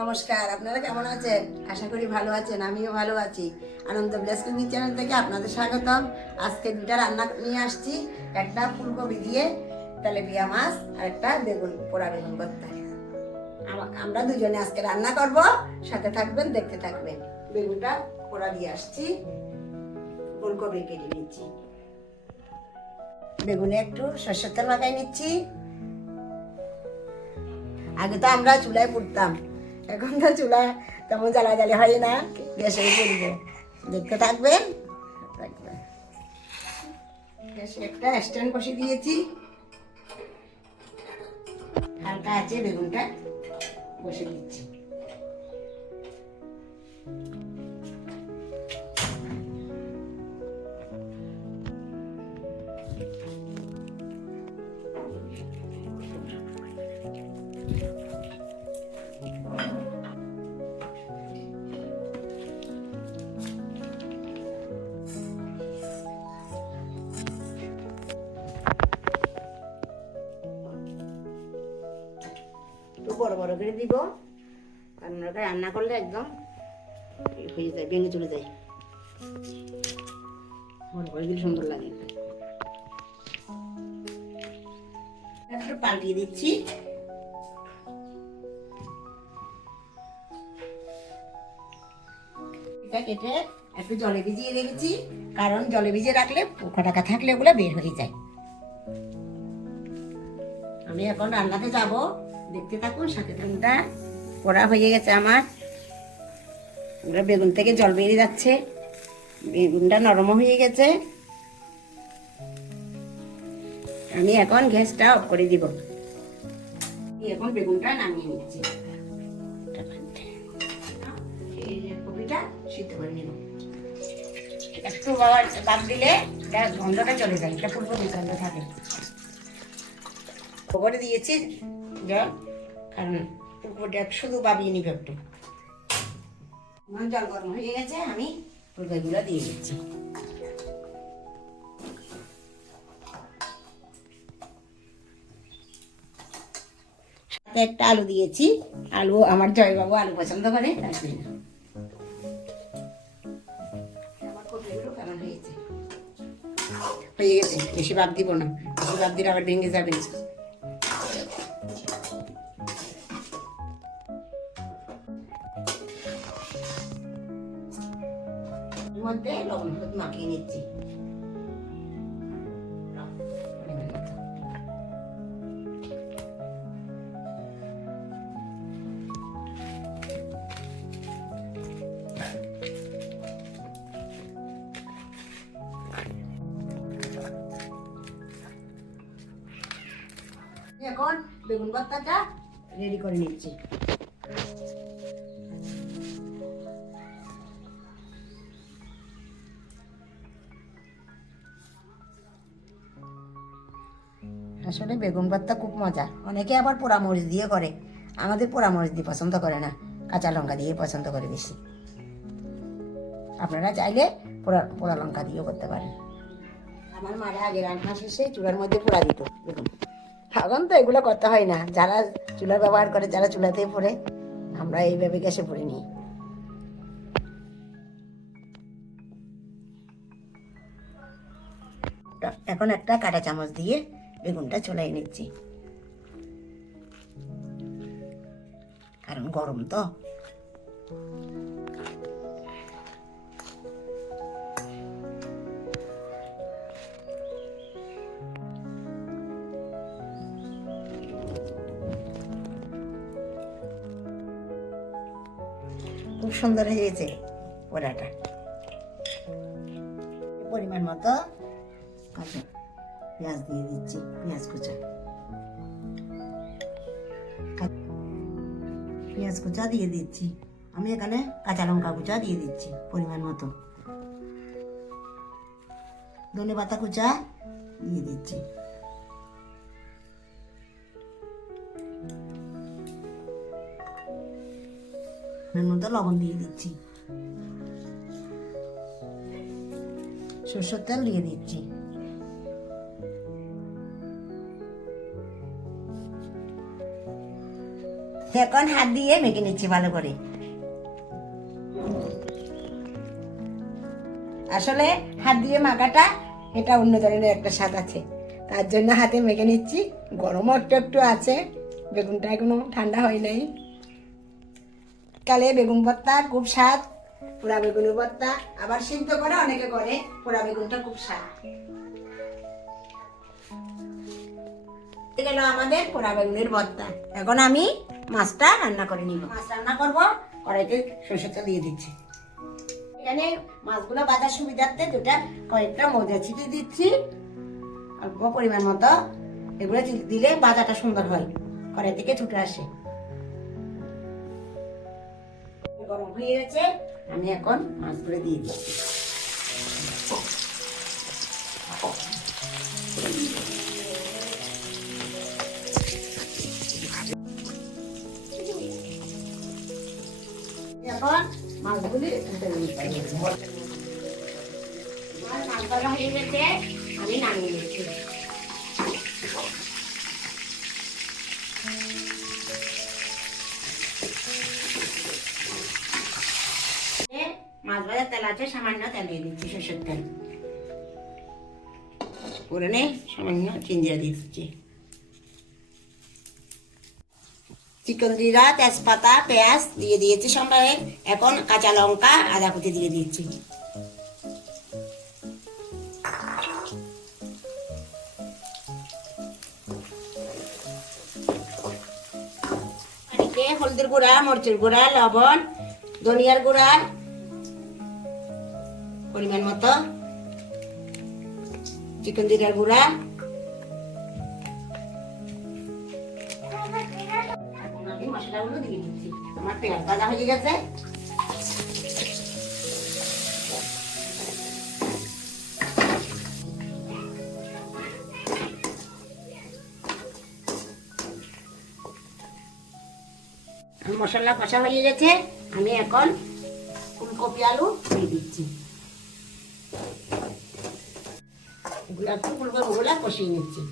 নমস্কার, আপনারা কেমন আছেন? আশা করি ভালো আছেন, আমিও ভালো আছি। আনন্দ ব্লেস কুকিং চ্যানেল থেকে আপনাদের স্বাগতম। আজকে দুটা রান্না নিয়ে আসছি, একটা ফুলকপি দিয়ে তেলাপিয়া মাছ আর একটা বেগুন পোড়া বেগুন ভর্তা। আমরা দুজনে আজকে রান্না করব, সাথে থাকবেন, দেখতে থাকবেন। বেগুনটা পোড়া দিয়ে আসছি, ফুলকপি কেটে নিচ্ছি, বেগুনে একটু সরষের তেল লাগাই নিচ্ছি। আগে তো আমরা চুলায় পুড়তাম, এখন তো চুলা তেমন জ্বালাজালি হয় না, গ্যাসে পুড়ব। দেখতে থাকবেন। গ্যাসে একটা স্ট্যান্ড বসিয়ে দিয়েছি, হালকা আছে বেগুনটা বসে দিচ্ছি। একটু বড় বড় করে দিব, আপনারা রান্না করলে একদম হয়ে যায়, ভেঙে চলে যায়। বড় বড় দিলে সুন্দর লাগে। একটু পাল্টিয়ে দিচ্ছি। এটা কেটে একটু জলে ভিজিয়ে রেখেছি, কারণ জলে ভিজিয়ে রাখলে পোকা টাকা থাকলে ওগুলো বের হয়ে যায়। আমি এখন রান্নাতে যাব, দেখতে থাকুন, সাথে বেগুনটা পোড়া হয়ে গেছে আমার। বেগুন থেকে জল বেরিয়ে যাচ্ছে, বেগুনটা নরম হয়ে গেছে। আমি এখন গ্যাসটা অফ করে দিব। এখন বেগুনটা নামিয়ে নিচ্ছি, এই কপিটা সিদ্ধ করে নিব। একটু বাদ দিলে গন্ধটা চলে যায়, এটা ফুলকপি গন্ধ থাকে। খবরে দিয়েছি জল, কারণ ফুলকপিটা শুধু বাবিয়ে নিবে একটু। জল গরম হয়ে গেছে, আমি ফুলকপিগুলো দিয়ে দিচ্ছি। সাথে একটা আলু দিয়েছি, আলু আমার জয়বাবু আলু পছন্দ করে, তাই জন্য। আমার কপিগুলো কেমন হয়েছে? হয়ে গেছে, বেশি ভাত দিব না, বেশি ভাত দিলে আবার ভেঙে যাবে। মধ্যে লবণ হলুদ মাখিয়ে নিচ্ছি। এখন বেগুন ভর্তাটা রেডি করে নিচ্ছি। আসলে বেগুন ভর্তা খুব মজা। অনেকে আবার পোড়া মরিচ দিয়ে করে, আমাদের পোড়া মরিচ দিয়ে পছন্দ করে না, কাঁচা লঙ্কা দিয়ে পছন্দ করে বেশি। আপনারা চাইলে পোড়া লঙ্কা দিয়েও করতে পারেন। আমার মারা আগে রান্না শেষে চুলার মধ্যে পোড়া দিত বেগুন। এখন তো এগুলো করতে হয় না, যারা চুলা ব্যবহার করে, যারা চুলাতেই পোড়ে, আমরা এইভাবে গ্যাসে পোড়ে নিই। এখন একটা কাঁটা চামচ দিয়ে বেগুনটা চুলাই নিচ্ছি, কারণ গরম তো। খুব সুন্দর হয়েছে পোড়াটা। পরিমাণ মতো কাঁচা পেঁয়াজ দিয়ে দিচ্ছি, পেঁয়াজ কুচা দিয়ে দিচ্ছি। আমি এখানে কাঁচা লঙ্কা কুচা দিয়ে দিচ্ছি পরিমাণ মতো। ধনেপাতা কুচা দিয়ে দিচ্ছি। এর মধ্যে লবণ দিয়ে দিচ্ছি, সরষের তেল দিয়ে দিচ্ছি। এখন হাত দিয়ে মেখে নিচ্ছি ভালো করে। আসলে হাত দিয়ে মাখাটা এটা অন্য ধরনের একটা স্বাদ আছে, তার জন্য হাতে মেখে নিচ্ছি। গরমও একটু একটু আছে, বেগুনটা এখনো ঠান্ডা হয় নাই। কালে বেগুন ভর্তা খুব স্বাদ, পোড়া বেগুনের ভর্তা আবার সিদ্ধ করে অনেকে করে, পোড়া বেগুনটা খুব স্বাদ। গেল আমাদের পোড়া বেগুনের ভর্তা। এখন আমি মাছটা রান্না করে নিব। মাছ রান্না করব, কড়াইতে সরষের তেল দিয়ে দিচ্ছি। এখানে মাছগুলো বাজার সুবিধার্থে কয়েকটা মজা ছিটিয়ে দিচ্ছি, অল্প পরিমাণ মতো। এগুলো দিলে বাজাটা সুন্দর হয়, কড়াই থেকে ছুটে আসে। গরম হয়ে গেছে, আমি এখন মাছগুলো দিয়ে দিচ্ছি। এখন মাছগুলি মাছ ভাজা হয়ে গেছে, আমি নামিয়ে দিচ্ছি। মাছ ভাজার তেল আছে, সামান্য তেল দিয়ে দিচ্ছি, সরষের তেল। পুরনে সামান্য চিনি দিয়ে দিচ্ছি। চিকন জিরা, তেজপাতা, পেঁয়াজ দিয়ে দিয়েছি সম্বারে। এখন কাঁচা লঙ্কা, আদা কুচি দিয়ে দিচ্ছি। হলদির গুঁড়া, মরিচের গুঁড়া, লবণ, ধনিয়ার গুঁড়া পরিমাণ মতো, চিকন জিরার গুঁড়া, মশলাগুলো দিয়ে দিচ্ছি। আমার পেঁয়াজ ভাজা হয়ে গেছে। মশলা কষা হয়ে গেছে, আমি এখন ফুলকপি আলু দিয়ে দিচ্ছি। ফুলকপিগুলো কষিয়ে নিচ্ছি।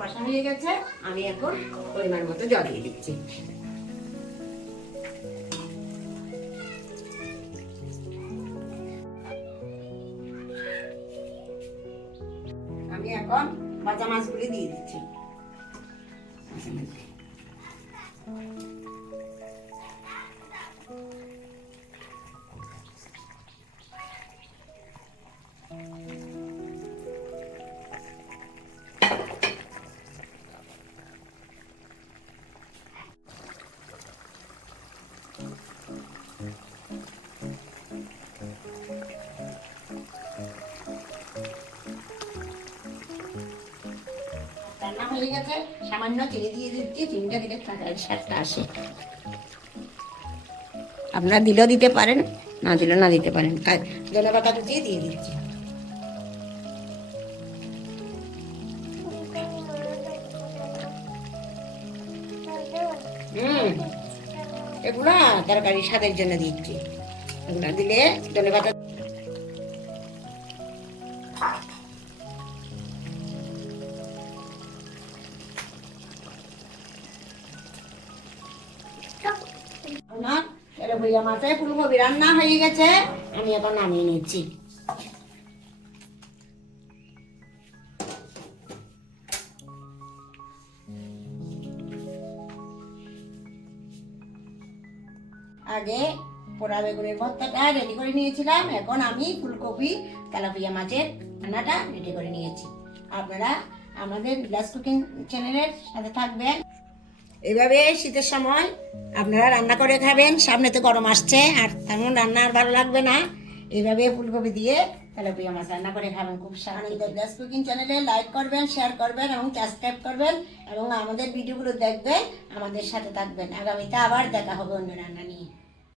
কষা হয়ে গেছে, আমি এখন পরিমাণ মতো জল দিয়ে দিচ্ছি। আমি এখন ভাজা মাছগুলি দিয়ে দিচ্ছি। রান্না হয়ে গেছে, সামান্য চিনি দিয়ে দিচ্ছি। চিনিটা দিলে স্বাদটা আসে। আপনারা দিলেও দিতে পারেন, না দিলেও না দিতে পারেন। ধনেপাতা কুচিয়ে দিয়ে দিচ্ছি। এগুলা তরকারি স্বাদের জন্য দিচ্ছি। এগুলা দিলে ধনেপাতা ভুইয়া মাছের ফুলকপি রান্না হয়ে গেছে, আমি এখন নামিয়ে নিচ্ছি। আগে পোড়া বেগুনের ভর্তাটা রেডি করে নিয়েছিলাম, এখন আমি ফুলকপি তেলাপিয়া মাছের রান্নাটা রেডি করে নিয়েছি। আপনারা আমাদের বিলাস কুকিং চ্যানেলের সাথে থাকবেন। এইভাবে শীতের সময় আপনারা রান্না করে খাবেন। সামনে তো গরম আসছে, আর তেমন রান্না আর ভালো লাগবে না। এইভাবে ফুলকপি দিয়ে তেলাপিয়া মাছ রান্না করে খাবেন, খুব আনন্দ। ব্লাস কুকিং চ্যানেলে লাইক করবেন, শেয়ার করবেন এবং সাবস্ক্রাইব করবেন এবং আমাদের ভিডিওগুলো দেখবেন, আমাদের সাথে থাকবেন। আগামীতে আবার দেখা হবে অন্য রান্না নিয়ে।